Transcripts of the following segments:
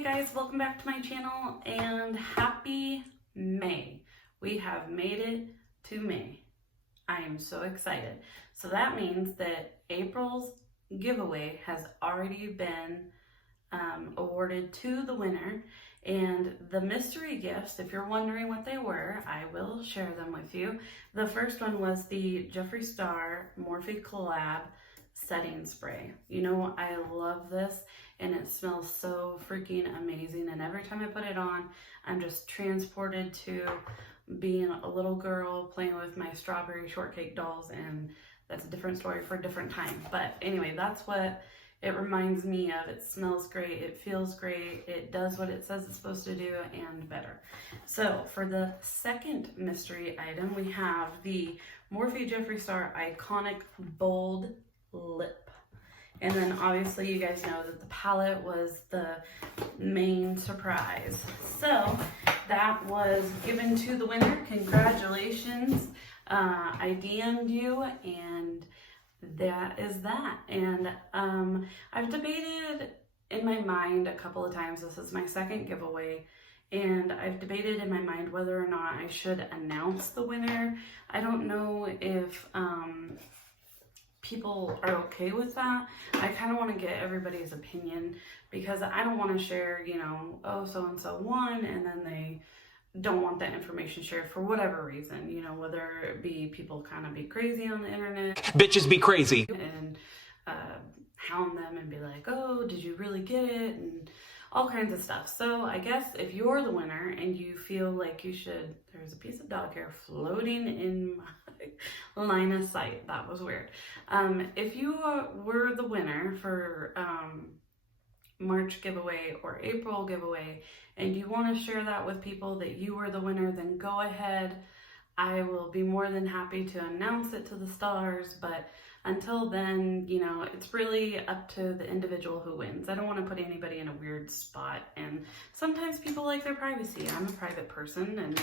Hey guys, welcome back to my channel and happy May. We have made it to May. I am so excited. So that means that April's giveaway has already been awarded to the winner, and the mystery gifts, if you're wondering what they were, I will share them with you. The first one was the Jeffree Star Morphe Collab setting spray. You know, I love this and it smells so freaking amazing, and every time I put it on, I'm just transported to being a little girl playing with my strawberry shortcake dolls, and that's a different story for a different time. But anyway, that's what it reminds me of. It smells great, it feels great, it does what it says it's supposed to do and better. So for the second mystery item, we have the Morphe Jeffree Star Iconic Bold Lip. And then obviously you guys know that the palette was the main surprise. So that was given to the winner. Congratulations. I DM'd you and that is that. And I've debated in my mind a couple of times. This is my second giveaway, and I've debated in my mind whether or not I should announce the winner. I don't know if people are okay with that. I kind of want to get everybody's opinion, because I don't want to share, you know, oh, so-and-so won, and then they don't want that information shared for whatever reason, you know, whether it be people kind of be crazy on the internet. Bitches be crazy. And hound them and be like, oh, did you really get it? And all kinds of stuff. So I guess if you're the winner and you feel like you should, there's a piece of dog hair floating in my line of sight. That was weird. If you were the winner for March giveaway or April giveaway, and you want to share that with people that you were the winner, then go ahead. I will be more than happy to announce it to the stars, but until then, you know, it's really up to the individual who wins. I don't want to put anybody in a weird spot, and sometimes people like their privacy. I'm a private person, and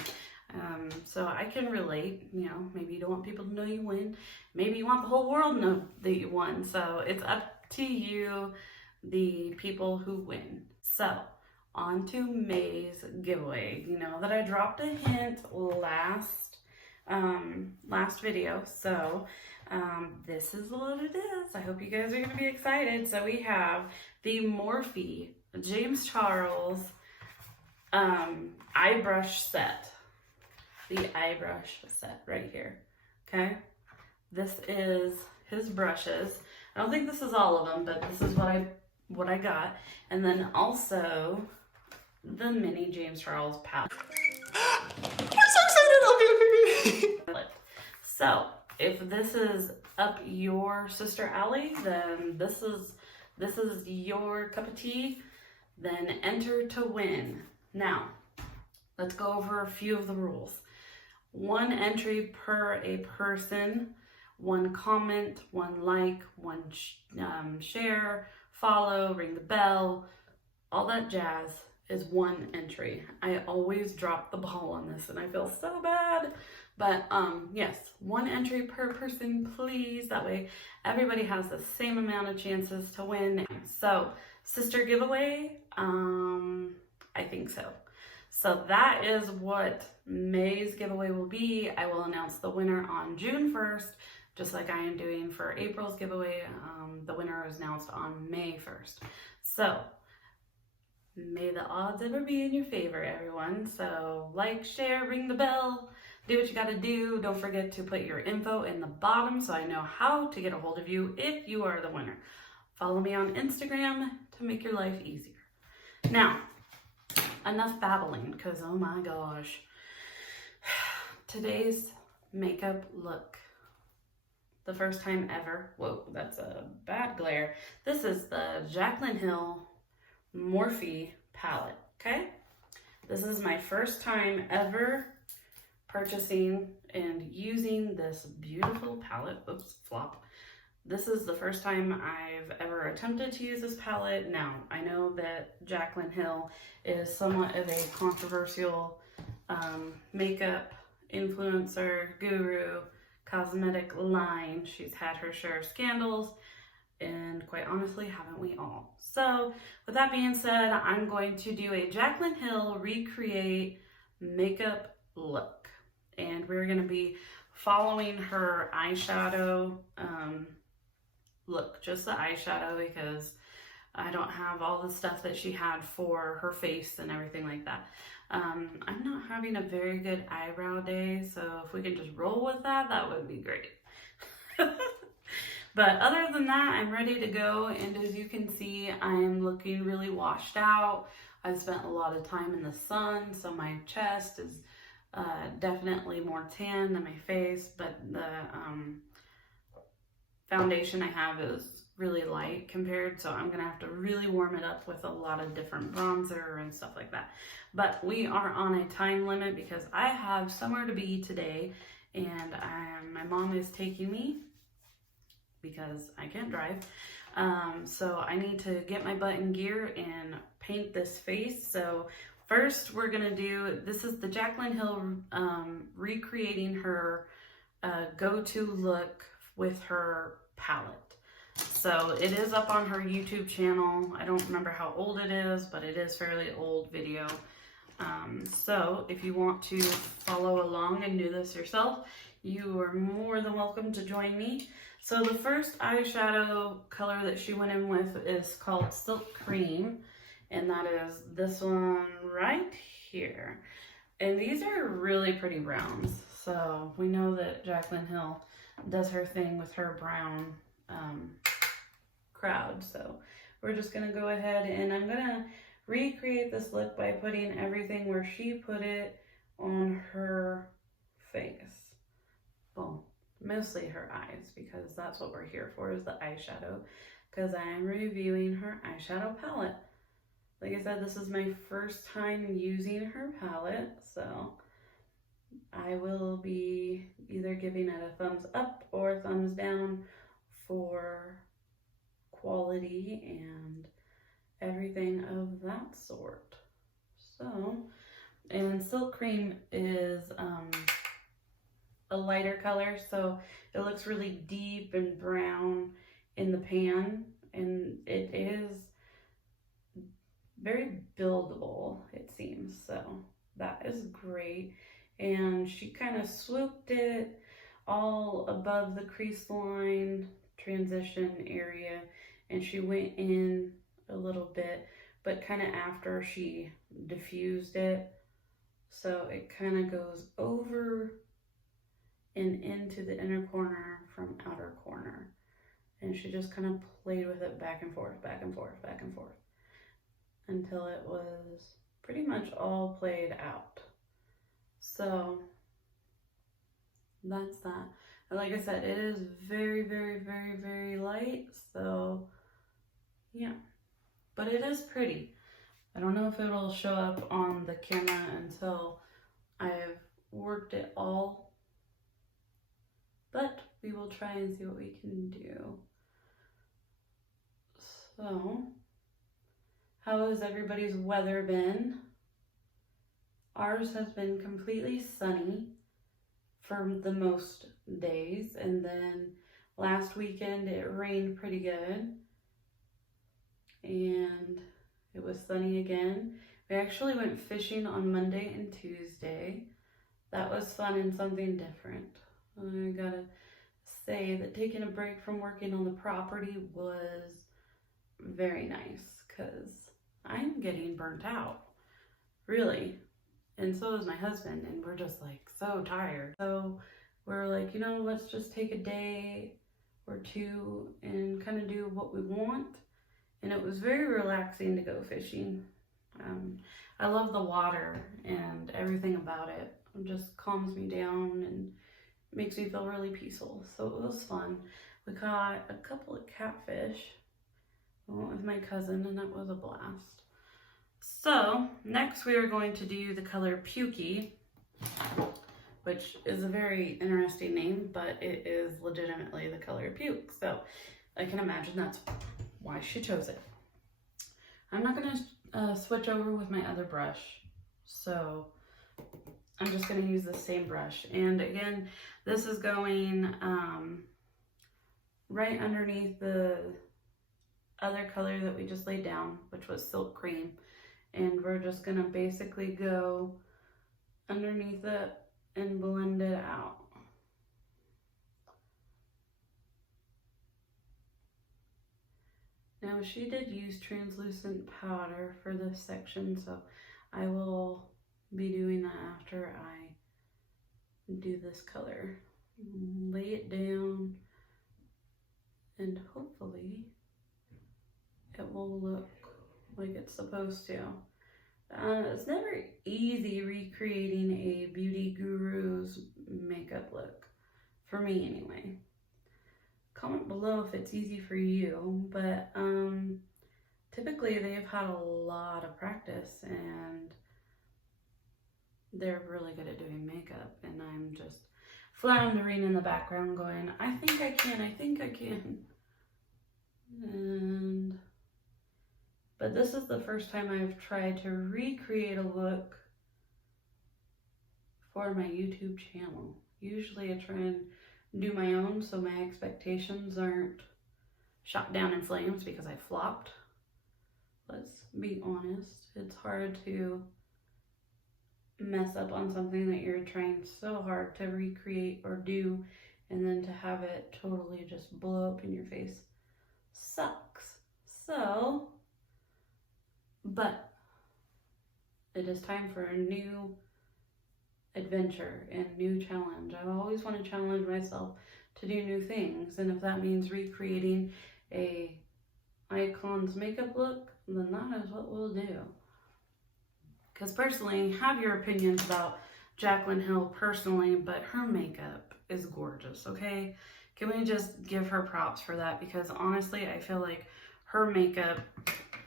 so I can relate. You know, maybe you don't want people to know you win. Maybe you want the whole world to know that you won. So it's up to you, the people who win. So on to May's giveaway. You know that I dropped a hint last video, so this is what it is. I hope you guys are going to be excited. So we have the Morphe James Charles eye brush set. The eye brush set right here. Okay, this is his brushes. I don't think this is all of them, but this is what I got. And then also the mini James Charles palette. I'm so excited. Okay. So if this is up your sister alley, then this is your cup of tea. Then enter to win. Now, let's go over a few of the rules. 1 entry per a person, 1 comment, 1 like, 1 share, follow, ring the bell, all that jazz is 1 entry. I always drop the ball on this and I feel so bad. But yes, 1 entry per person, please. That way everybody has the same amount of chances to win. So sister giveaway, I think so. So that is what May's giveaway will be. I will announce the winner on June 1st, just like I am doing for April's giveaway. The winner is announced on May 1st. So may the odds ever be in your favor, everyone. So like, share, ring the bell, do what you gotta do. Don't forget to put your info in the bottom so I know how to get a hold of you if you are the winner. Follow me on Instagram to make your life easier. Now, enough babbling, because oh my gosh. Today's makeup look. The first time ever. Whoa, that's a bad glare. This is the Jaclyn Hill Morphe palette, okay? This is my first time ever purchasing and using this beautiful palette. Oops, flop. This is the first time I've ever attempted to use this palette. Now, I know that Jaclyn Hill is somewhat of a controversial makeup influencer, guru, cosmetic line. She's had her share of scandals. And quite honestly, haven't we all? So with that being said, I'm going to do a Jaclyn Hill recreate makeup look. And we're going to be following her eyeshadow look, just the eyeshadow, because I don't have all the stuff that she had for her face and everything like that. I'm not having a very good eyebrow day, so if we can just roll with that, that would be great. But other than that, I'm ready to go, and as you can see, I'm looking really washed out. I've spent a lot of time in the sun, so my chest is definitely more tan than my face, but the foundation I have is really light compared, so I'm gonna have to really warm it up with a lot of different bronzer and stuff like that. But we are on a time limit because I have somewhere to be today, and my mom is taking me because I can't drive. So I need to get my butt in gear and paint this face. So first we're gonna do, this is the Jaclyn Hill recreating her go-to look with her palette. So it is up on her YouTube channel. I don't remember how old it is, but it is fairly old video. So if you want to follow along and do this yourself, you are more than welcome to join me. So the first eyeshadow color that she went in with is called Silk Cream, and that is this one right here. And these are really pretty browns. So we know that Jaclyn Hill does her thing with her brown crowd. So we're just gonna go ahead and I'm gonna recreate this look by putting everything where she put it on her face. Well, mostly her eyes, because that's what we're here for, is the eyeshadow, because I am reviewing her eyeshadow palette. Like I said, this is my first time using her palette, so I will be either giving it a thumbs up or a thumbs down for quality and everything of that sort. So, and Silk Cream is a lighter color, so it looks really deep and brown in the pan, and it is very buildable, it seems, so that is great. And she kind of swooped it all above the crease line transition area, and she went in a little bit, but kind of after she diffused it, so it kind of goes over and into the inner corner from outer corner. And she just kind of played with it back and forth, back and forth, back and forth, until it was pretty much all played out. So that's that. And like I said, it is very, very, very, very light. So yeah, but it is pretty. I don't know if it'll show up on the camera until I've worked it all, but we will try and see what we can do. So, how has everybody's weather been? Ours has been completely sunny for the most days, and then last weekend it rained pretty good, and it was sunny again. We actually went fishing on Monday and Tuesday. That was fun and something different. I gotta say that taking a break from working on the property was very nice, because I'm getting burnt out, really. And so is my husband, and we're just like so tired. So we're like, you know, let's just take a day or two and kind of do what we want. And it was very relaxing to go fishing. I love the water and everything about it. It just calms me down and makes me feel really peaceful. So it was fun. We caught a couple of catfish. I went with my cousin, and that was a blast. So next we are going to do the color Pukey, which is a very interesting name, but it is legitimately the color puke. So I can imagine that's why she chose it. I'm not going to switch over with my other brush, so I'm just going to use the same brush. And again, this is going right underneath the other color that we just laid down, which was Silk Cream. And we're just gonna basically go underneath it and blend it out. Now she did use translucent powder for this section, so I will be doing that after I do this color. Lay it down and hopefully it will look like it's supposed to. It's never easy recreating a beauty guru's makeup look, for me anyway. Comment below if it's easy for you, but typically they've had a lot of practice and they're really good at doing makeup, and I'm just floundering in the background going, I think I can, I think I can. But this is the first time I've tried to recreate a look for my YouTube channel. Usually I try and do my own so my expectations aren't shot down in flames because I flopped. Let's be honest, it's hard to mess up on something that you're trying so hard to recreate or do, and then to have it totally just blow up in your face sucks. So, but it is time for a new adventure and new challenge. I always want to challenge myself to do new things, and if that means recreating a icon's makeup look, then that is what we'll do. Because personally, have your opinions about Jaclyn Hill personally, but her makeup is gorgeous, okay? Can we just give her props for that? Because honestly, I feel like her makeup,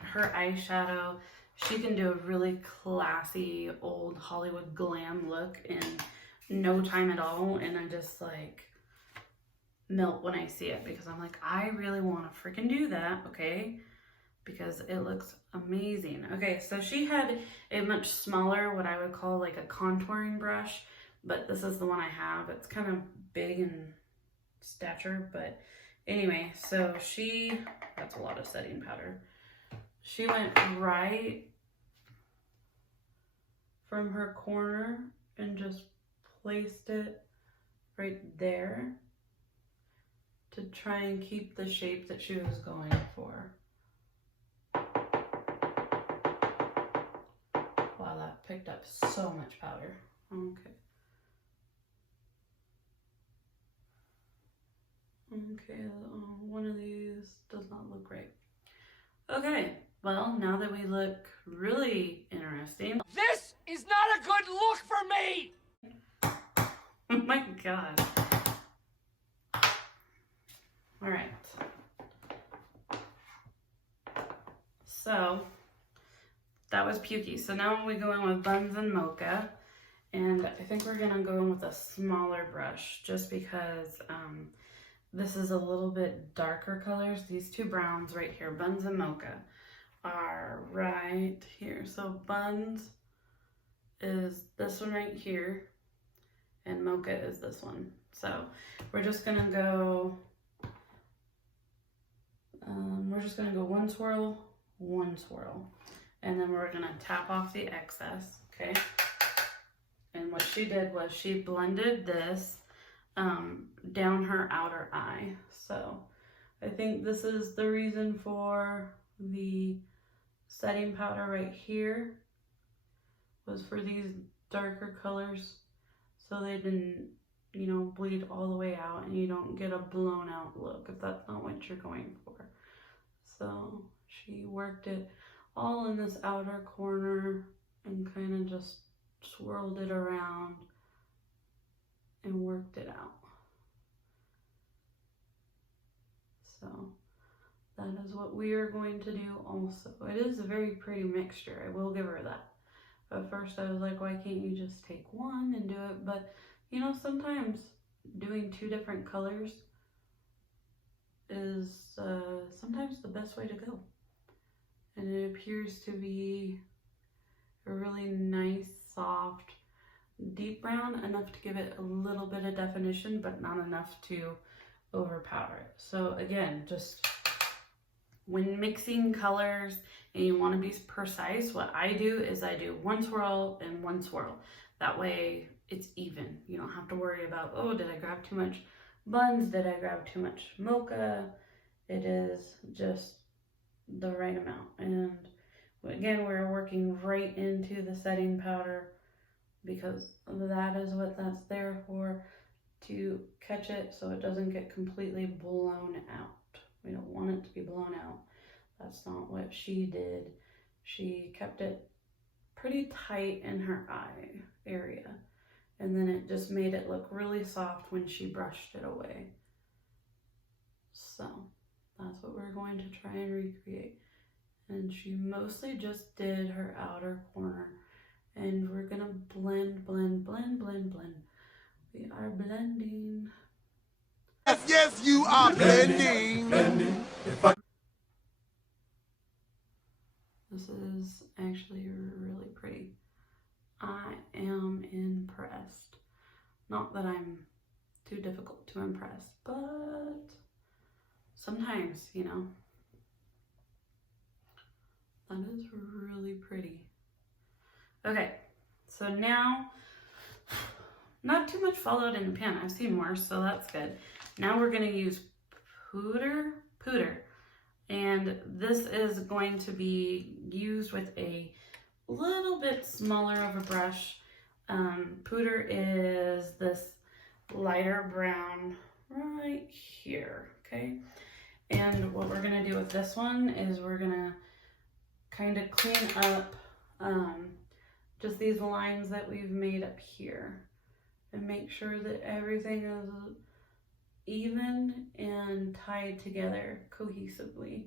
her eyeshadow, she can do a really classy old Hollywood glam look in no time at all, and I just like melt when I see it because I'm like, I really want to freaking do that, okay? Because it looks amazing. Okay, so she had a much smaller, what I would call like a contouring brush, but this is the one I have. It's kind of big in stature, but anyway, so that's a lot of setting powder. She went right from her corner and just placed it right there to try and keep the shape that she was going for. Wow, that picked up so much powder. Okay. Okay, one of these does not look right. Okay, well, now that we look really interesting. This is not a good look for me! Oh my God. All right. So, that was Pukey. So now we go in with Buns and Mocha. And I think we're gonna go in with a smaller brush just because this is a little bit darker colors. These two browns right here, Buns and Mocha, are right here. So Buns is this one right here, and Mocha is this one. So we're just gonna go, one swirl, and then we're gonna tap off the excess, okay? And what she did was she blended this down her outer eye. So I think this is the reason for the setting powder right here, was for these darker colors so they didn't, you know, bleed all the way out and you don't get a blown out look if that's not what you're going for. So she worked it all in this outer corner and kind of just swirled it around and worked it out. So that is what we are going to do also. It is a very pretty mixture, I will give her that. At first I was like, why can't you just take one and do it? But you know, sometimes doing two different colors is sometimes the best way to go. And it appears to be a really nice, soft, deep brown, enough to give it a little bit of definition, but not enough to overpower it. So again, just when mixing colors and you want to be precise, what I do is I do one swirl and one swirl. That way it's even. You don't have to worry about, oh, did I grab too much buns? Did I grab too much mocha? It is just the right amount. And again, we're working right into the setting powder because that is what that's there for, to catch it so it doesn't get completely blown out. We don't want it to be blown out. That's not what she did. She kept it pretty tight in her eye area, and then it just made it look really soft when she brushed it away. So that's what we're going to try and recreate. And she mostly just did her outer corner, and we're gonna blend, blend, blend, blend, blend. We are blending. Yes, yes, you are blending. This is actually really pretty. I am impressed. Not that I'm too difficult to impress, but sometimes, you know, that is really pretty. Okay, so now, not too much followed in the pan. I've seen more, so that's good. Now we're gonna use pooter, and this is going to be used with a little bit smaller of a brush. Pooter is this lighter brown right here, okay? And what we're gonna do with this one is we're gonna kind of clean up just these lines that we've made up here and make sure that everything is even and tied together cohesively.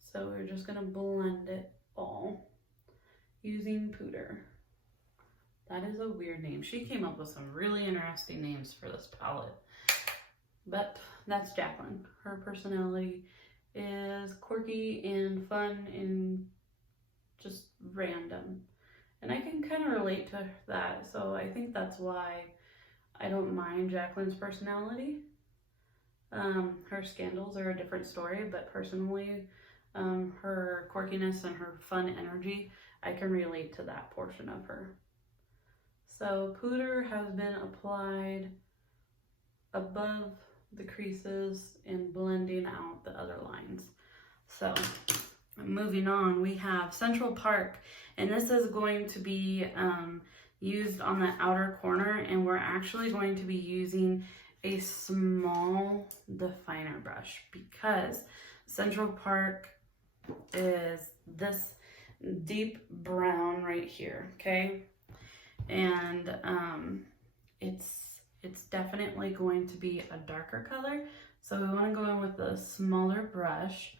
So we're just gonna blend it all using pooter. That is a weird name. She came up with some really interesting names for this palette, but that's Jacqueline. Her personality is quirky and fun and just random. And I can kind of relate to that, so I think that's why I don't mind Jacqueline's personality. Her scandals are a different story, but personally, her quirkiness and her fun energy, I can relate to that portion of her. So pooter has been applied above the creases and blending out the other lines. So moving on, we have Central Park, and this is going to be used on the outer corner, and we're actually going to be using a small definer brush because Central Park is this deep brown right here, okay? And it's definitely going to be a darker color, so we want to go in with a smaller brush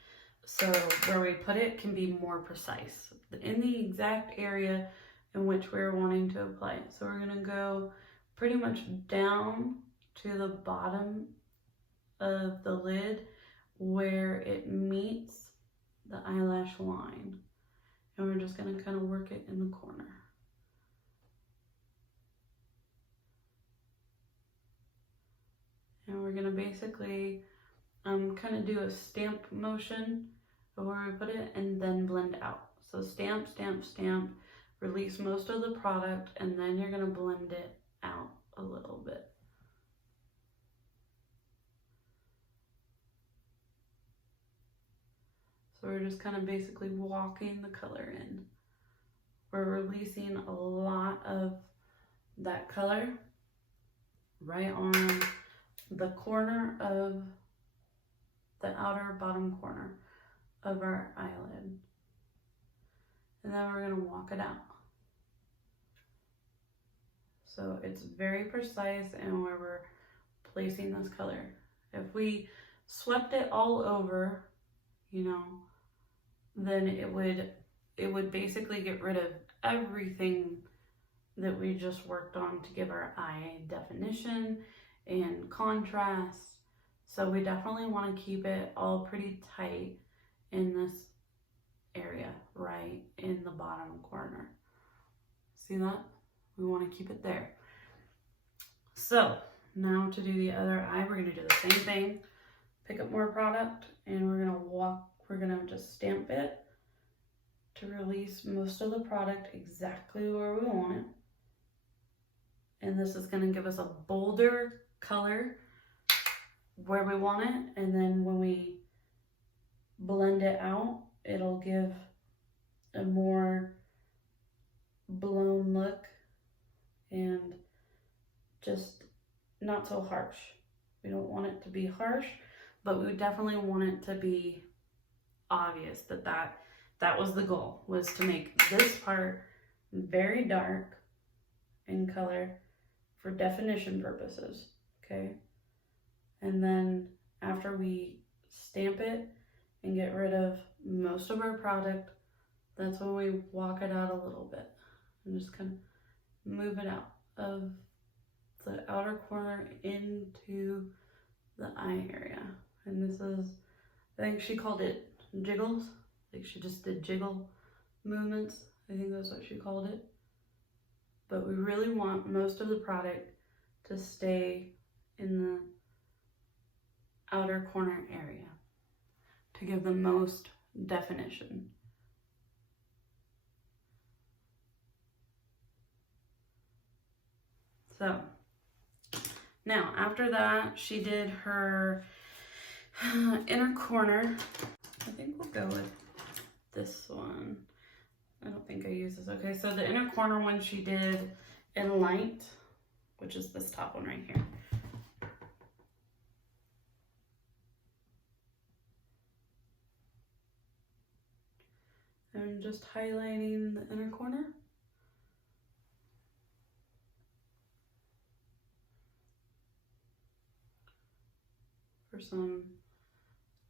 so where we put it can be more precise in the exact area in which we're wanting to apply it. So we're going to go pretty much down to the bottom of the lid where it meets the eyelash line, and we're just going to kind of work it in the corner. And we're going to basically kind of do a stamp motion of where we put it and then blend out. So stamp, stamp, stamp, release most of the product, and then you're going to blend it out a little bit. So we're just kind of basically walking the color in. We're releasing a lot of that color right on the corner of the outer bottom corner of our eyelid. And then we're going to walk it out. So it's very precise in where we're placing this color. If we swept it all over, you know, then it would basically get rid of everything that we just worked on to give our eye definition and contrast. So we definitely want to keep it all pretty tight in this area, right in the bottom corner. See that? We want to keep it there. So now to do the other eye, we're going to do the same thing. Pick up more product, and we're going to walk we're gonna just stamp it to release most of the product exactly where we want it. And this is gonna give us a bolder color where we want it. And then when we blend it out, it'll give a more blown look and just not so harsh. We don't want it to be harsh, but we definitely want it to be obvious that was the goal, was to make this part very dark in color for definition purposes, okay? And then after we stamp it and get rid of most of our product, that's when we walk it out a little bit and just kind of move it out of the outer corner into the eye area. And this is, I think she called it jiggles. Like she just did jiggle movements. I think that's what she called it. But we really want most of the product to stay in the outer corner area to give the most definition. So now after that, she did her inner corner. I think we'll go with this one. I don't think I use this. Okay, so the inner corner one she did in light, which is this top one right here. And just highlighting the inner corner. For some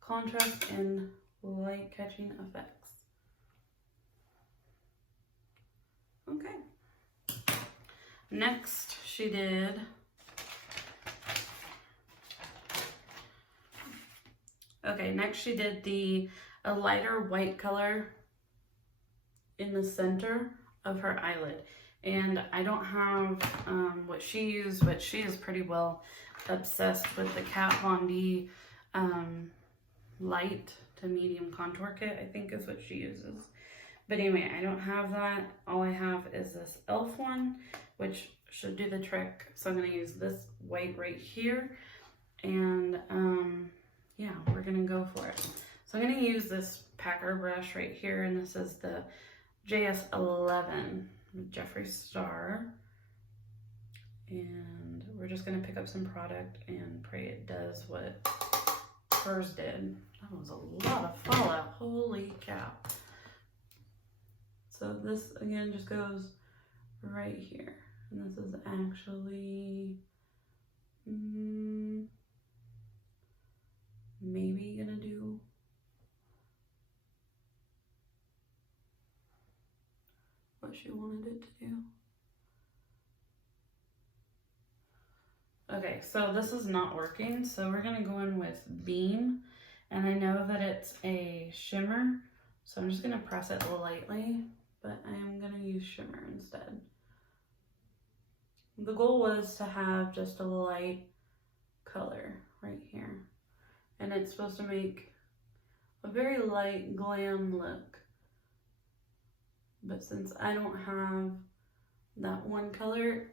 contrast and light catching effects. Okay. Next she did a lighter white color in the center of her eyelid. And I don't have what she used, but she is pretty well obsessed with the Kat Von D light to medium contour kit, I think is what she uses. But anyway, I don't have that. All I have is this e.l.f. one, which should do the trick. So I'm gonna use this white right here. And yeah, we're gonna go for it. So I'm gonna use this packer brush right here, and this is the JS11 Jeffree Star. And we're just gonna pick up some product and pray it does what hers did. That was a lot of fallout, holy cow. So this again just goes right here. And this is actually maybe gonna do what she wanted it to do. Okay, so this is not working, so we're gonna go in with Beam, and I know that it's a shimmer, so I'm just gonna press it lightly, but I am gonna use shimmer instead. The goal was to have just a light color right here, and it's supposed to make a very light glam look. But since I don't have that one color,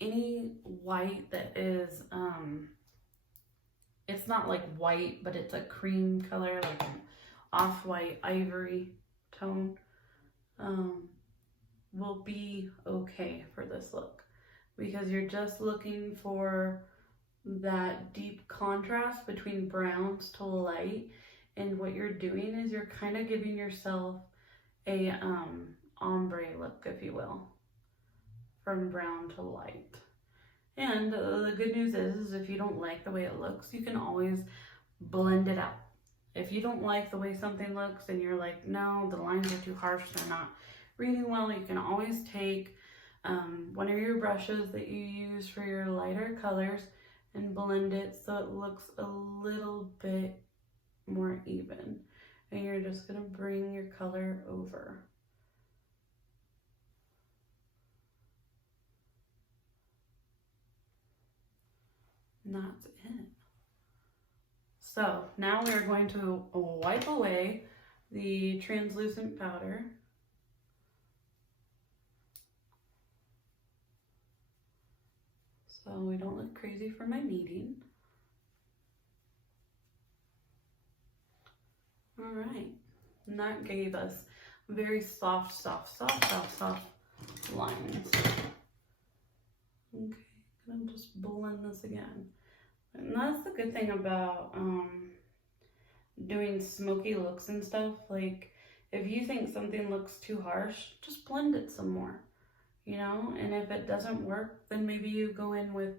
any white that is, it's not like white, but it's a cream color, like an off-white ivory tone, will be okay for this look. Because you're just looking for that deep contrast between browns to light. And what you're doing is you're kind of giving yourself a ombre look, if you will, from brown to light. And the good news is if you don't like the way it looks, you can always blend it out. If you don't like the way something looks and you're like, no, the lines are too harsh, they're not reading well, you can always take one of your brushes that you use for your lighter colors and blend it so it looks a little bit more even. And you're just gonna bring your color over. And that's it. So now we're going to wipe away the translucent powder. So we don't look crazy for my meeting. All right, and that gave us very soft lines. Okay, I'm just blend this again. And that's the good thing about doing smoky looks and stuff. Like, if you think something looks too harsh, just blend it some more, you know? And if it doesn't work, then maybe you go in with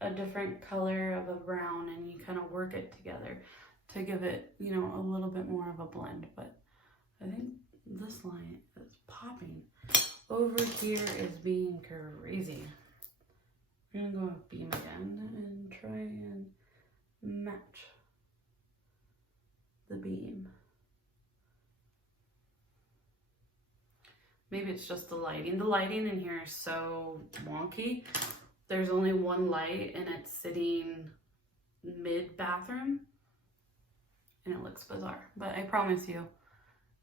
a different color of a brown and you kind of work it together to give it, you know, a little bit more of a blend. But I think this line is popping. Over here is being crazy. I'm gonna go with beam again and try and match the beam. Maybe it's just the lighting. The lighting in here is so wonky. There's only one light and it's sitting mid-bathroom and it looks bizarre. But I promise you,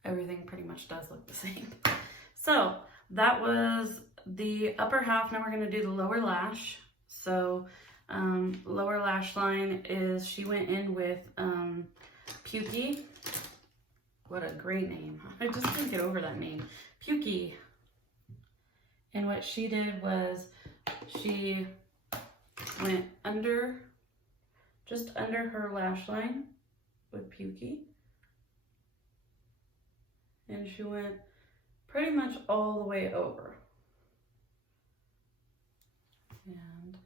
everything pretty much does look the same. So that was the upper half. Now we're gonna do the lower lash. So lower lash line is, she went in with Pukey. What a great name. I just can't get over that name. Pukey. And what she did was she went under, just under her lash line with Pukey. And she went pretty much all the way over. And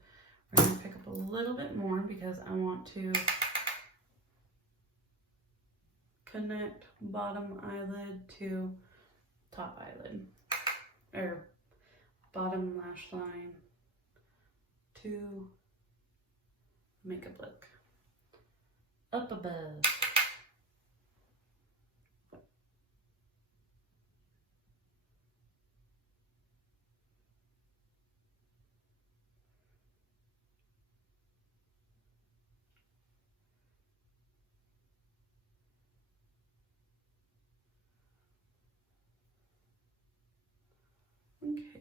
we're going to pick up a little bit more because I want to connect bottom eyelid to top eyelid, or bottom lash line to makeup look up above. Okay.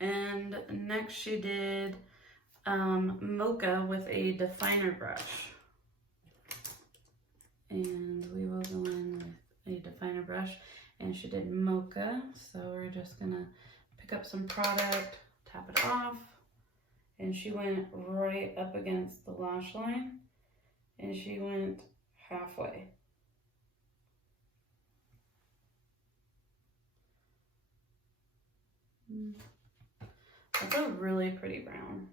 And next she did Mocha with a definer brush. And we will go in with a definer brush. And she did Mocha. So we're just gonna pick up some product, tap it off. And she went right up against the lash line. And she went halfway. That's a really pretty brown.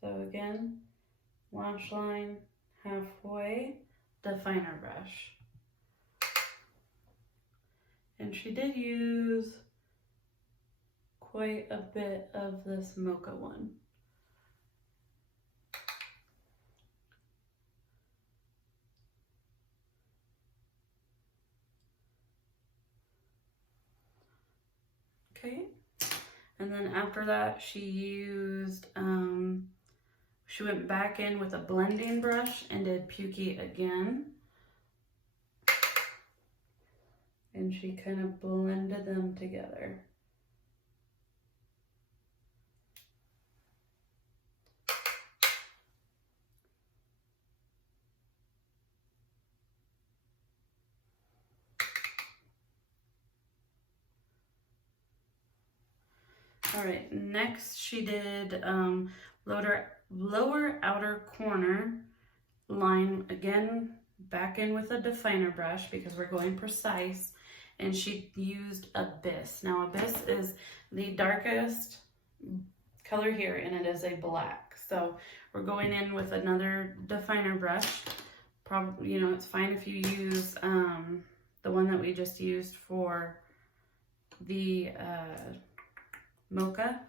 So again, lash line, halfway, definer brush. And she did use quite a bit of this Mocha one. Okay, and then after that she used, she went back in with a blending brush and did Pukey again. And she kind of blended them together. All right, next she did lower outer corner line, again, back in with a definer brush because we're going precise, and she used Abyss. Now Abyss is the darkest color here and it is a black. So we're going in with another definer brush. Probably, you know, it's fine if you use the one that we just used for the Mocha.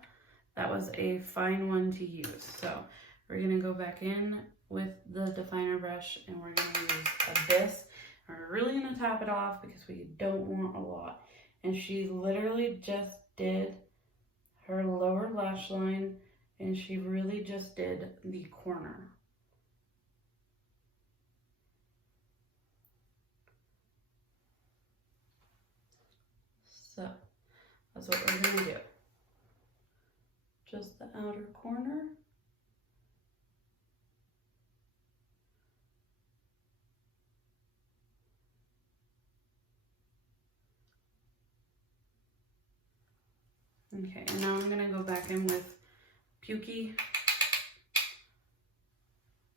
That was a fine one to use. So we're gonna go back in with the definer brush and we're gonna use Abyss. We're really gonna tap it off because we don't want a lot. And she literally just did her lower lash line and she really just did the corner. So that's what we're gonna do. Just the outer corner. Okay, and now I'm gonna go back in with Pukey,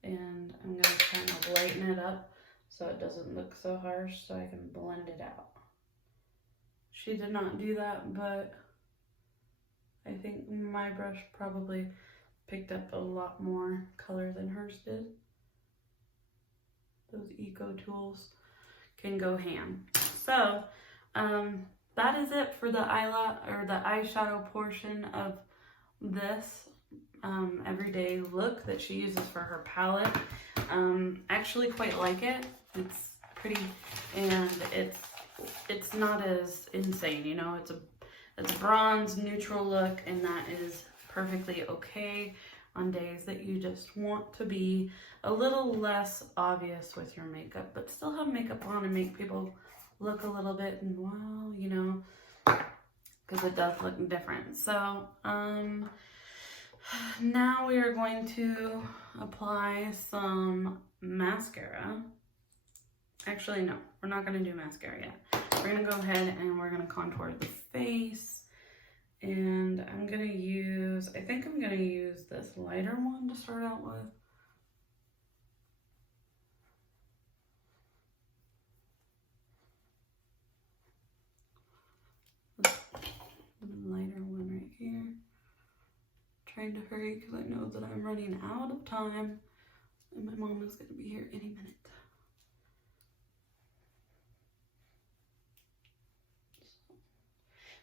and I'm gonna kind of lighten it up so it doesn't look so harsh, so I can blend it out. She did not do that, but I think my brush probably picked up a lot more color than hers did. Those Eco Tools can go ham. So, that is it for the eyeshadow portion of this everyday look that she uses for her palette. I actually quite like it. It's pretty, and it's not as insane, you know. It's a bronze neutral look, and that is perfectly okay on days that you just want to be a little less obvious with your makeup, but still have makeup on and make people look a little bit, and wow, you know, because it does look different. So now we are going to apply some mascara. Actually, no, we're not going to do mascara yet. We're going to go ahead and we're going to contour the face. And I'm going to use, I think I'm going to use this lighter one to start out with. Lighter one right here. Trying to hurry because I know that I'm running out of time and my mom is going to be here any minute.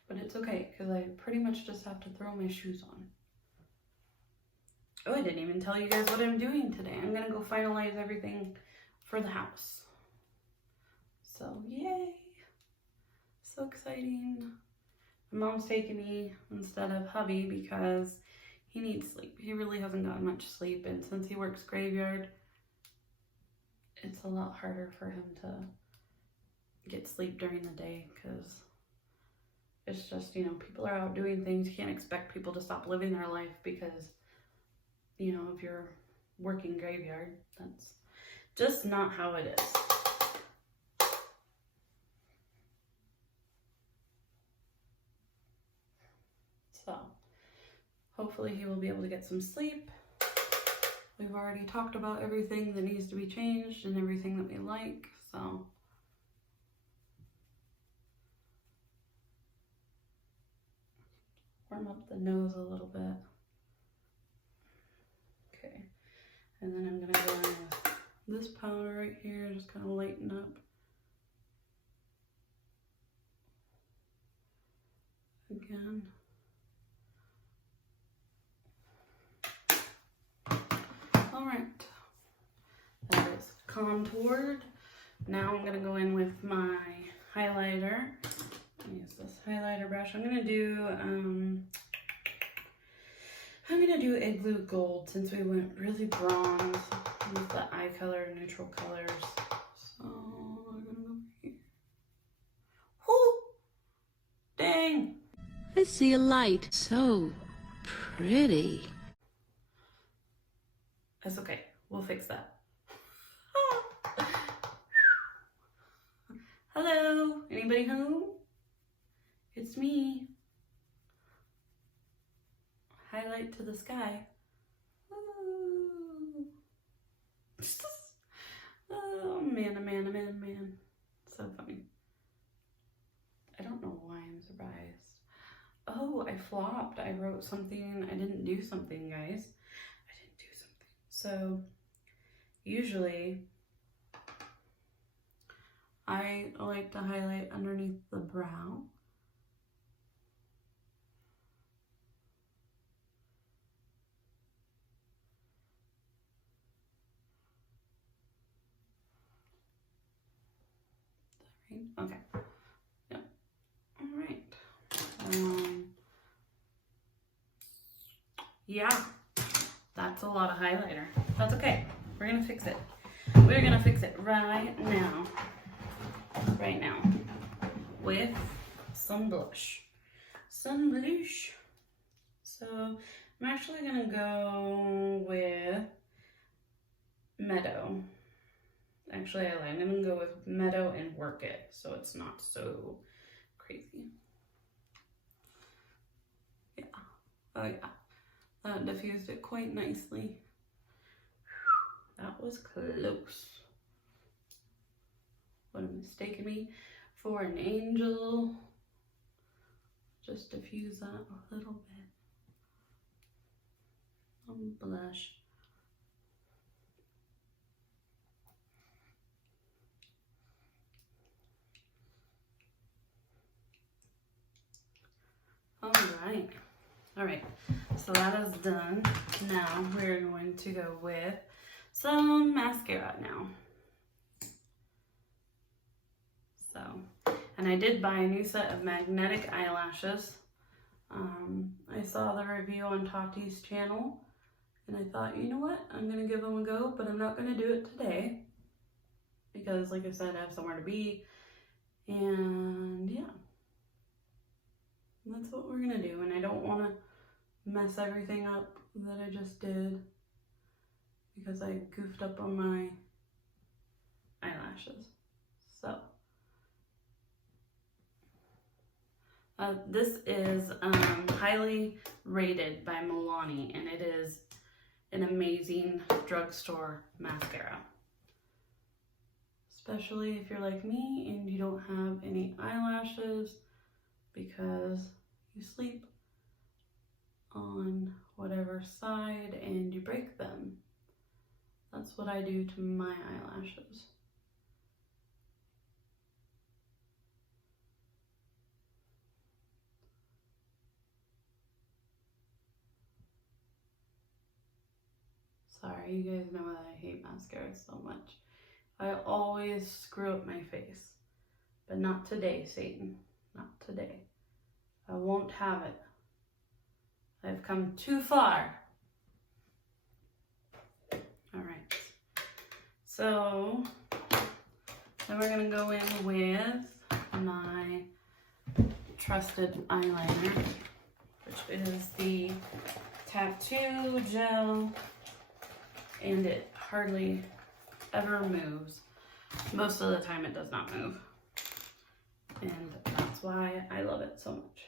But it's okay because I pretty much just have to throw my shoes on. Oh, I didn't even tell you guys what I'm doing today. I'm going to go finalize everything for the house. So, yay! So exciting. My mom's taking me instead of hubby because he needs sleep. He really hasn't gotten much sleep, and since he works graveyard, it's a lot harder for him to get sleep during the day because it's just, you know, people are out doing things. You can't expect people to stop living their life because, you know, if you're working graveyard, that's just not how it is. So, hopefully he will be able to get some sleep. We've already talked about everything that needs to be changed and everything that we like, so. Warm up the nose a little bit. Okay, and then I'm gonna go in with this powder right here, just kind of lighten up. Again. All right, that is contoured. Now I'm gonna go in with my highlighter. Use this highlighter brush. I'm gonna do Igloo Gold since we went really bronze with the eye color, neutral colors. So I'm gonna go here. Whoo! Dang! I see a light. So pretty. That's okay. We'll fix that. Hello? Anybody home? It's me. Highlight to the sky. Ooh. Oh man, oh man, oh man, oh man. So funny. I don't know why I'm surprised. Oh, I flopped. I wrote something. I didn't do something, guys. I didn't do something. So, usually, I like to highlight underneath the brow. Okay. Yep. All right. Yeah. That's a lot of highlighter. That's okay. We're gonna fix it. We're gonna fix it right now. Right now. With some blush. Some blush. So I'm actually gonna go with Meadow. Actually, I'm gonna go with Meadow and Work It so it's not so crazy. Yeah. Oh yeah. That diffused it quite nicely. That was close. What a mistake me for an angel. Just diffuse that a little bit. Blush. All right, so that is done. Now we're going to go with some mascara now. So, and I did buy a new set of magnetic eyelashes. I saw the review on Tati's channel and I thought, you know what, I'm gonna give them a go, but I'm not gonna do it today because like I said, I have somewhere to be, and yeah. That's what we're gonna do, and I don't want to mess everything up that I just did because I goofed up on my eyelashes. So this is highly rated by Milani, and it is an amazing drugstore mascara, especially if you're like me and you don't have any eyelashes because you sleep on whatever side and you break them. That's what I do to my eyelashes. Sorry, you guys know that I hate mascara so much. I always screw up my face, but not today, Satan. Not today. I won't have it. I've come too far. All right. So then we're gonna go in with my trusted eyeliner, which is the Tattoo Gel, and it hardly ever moves. Most of the time it does not move. And that's why I love it so much.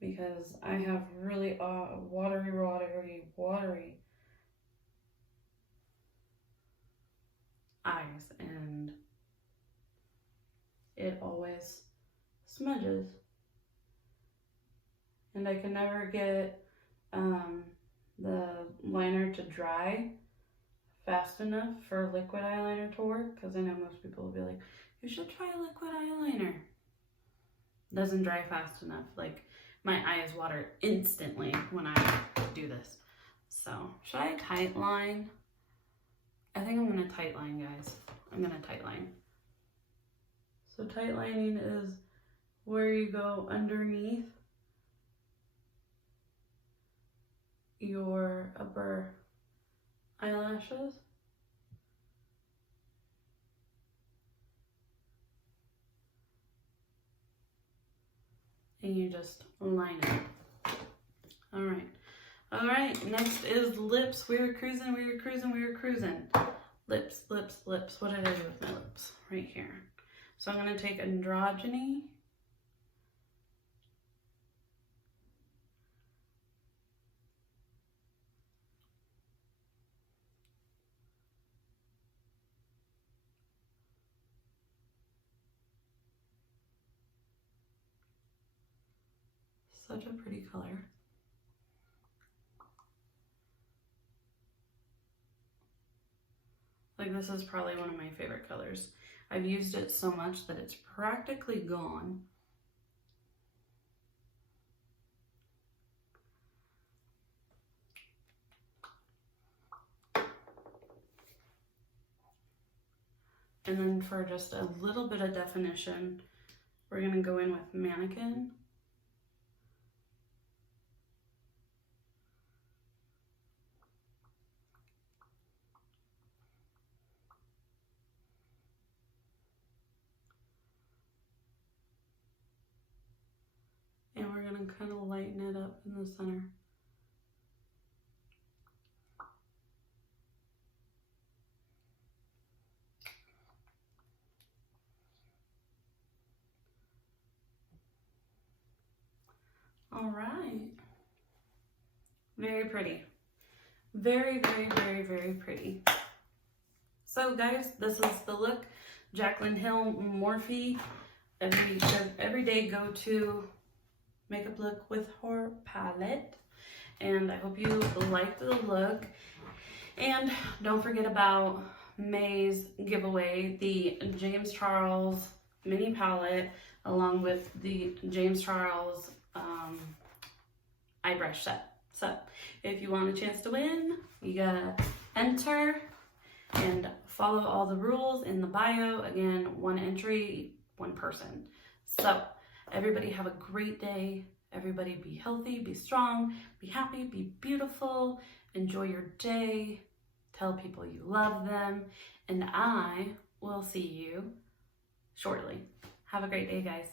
Because I have really watery eyes, and it always smudges. And I can never get the liner to dry fast enough for liquid eyeliner to work, because I know most people will be like, you should try liquid eyeliner. It doesn't dry fast enough. Like, my eyes water instantly when I do this. So, should I tight line? I think I'm gonna tight line, guys. I'm gonna tight line. So tight lining is where you go underneath your upper eyelashes. And you just line it. All right, next is lips. We were cruising. Lips. What did I do with my lips? Right here. So I'm gonna take Androgyny. Such a pretty color. Like, this is probably one of my favorite colors. I've used it so much that it's practically gone. And then for just a little bit of definition, We're gonna go in with Mannequin. And we're gonna kind of lighten it up in the center. All right. Very pretty. Very, very, very, very pretty. So guys, this is the look. Jaclyn Hill Morphe. Every day go to makeup look with her palette. And I hope you liked the look. And don't forget about May's giveaway, the James Charles mini palette, along with the James Charles eye brush set. So if you want a chance to win, you gotta enter and follow all the rules in the bio. Again, one entry, one person. So everybody have a great day. Everybody be healthy, be strong, be happy, be beautiful. Enjoy your day. Tell people you love them. And I will see you shortly. Have a great day, guys.